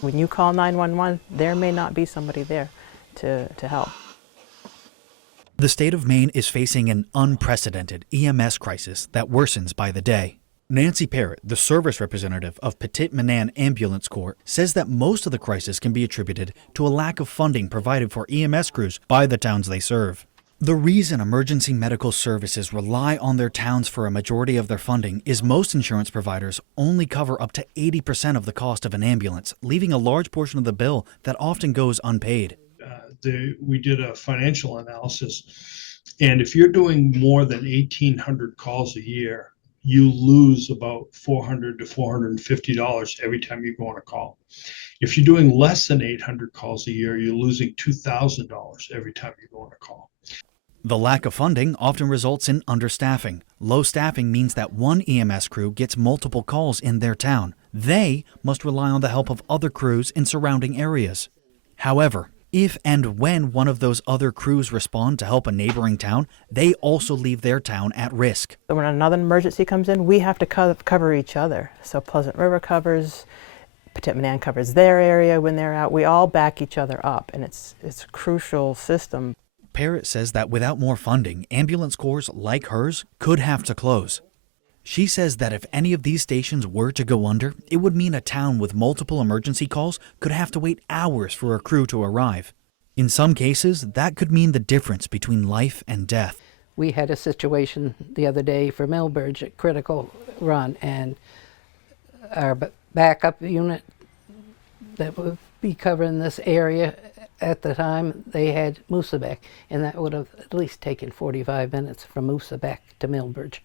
When you call 911, there may not be somebody there to help. The state of Maine is facing an unprecedented EMS crisis that worsens by the day. Nancy Parrott, the service representative of Petit Manan Ambulance Corps, says that most of the crisis can be attributed to a lack of funding provided for EMS crews by the towns they serve. The reason emergency medical services rely on their towns for a majority of their funding is most insurance providers only cover up to 80% of the cost of an ambulance, leaving a large portion of the bill that often goes unpaid. We did a financial analysis, and if you're doing more than 1,800 calls a year, you lose about $400 to $450 every time you go on a call. If you're doing less than 800 calls a year, you're losing $2,000 every time you go on a call. The lack of funding often results in understaffing. Low staffing means that one EMS crew gets multiple calls in their town. They must rely on the help of other crews in surrounding areas. However, if and when one of those other crews respond to help a neighboring town, they also leave their town at risk. When another emergency comes in, we have to cover each other. So Pleasant River covers, Petit Manan covers their area when they're out. We all back each other up, and it's a crucial system. Parrott says that without more funding, ambulance corps like hers could have to close. She says that if any of these stations were to go under, it would mean a town with multiple emergency calls could have to wait hours for a crew to arrive. In some cases, that could mean the difference between life and death. We had a situation the other day for Millbridge at Critical Run, and our backup unit that would be covering this area at the time, they had Moosabec, and that would have at least taken 45 minutes from Moosabec to Millbridge.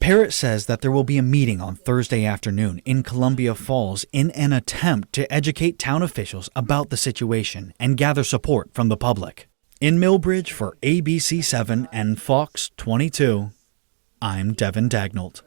Parrott says that there will be a meeting on Thursday afternoon in Columbia Falls in an attempt to educate town officials about the situation and gather support from the public. In Millbridge for ABC 7 and Fox 22, I'm Devin Dagnalt.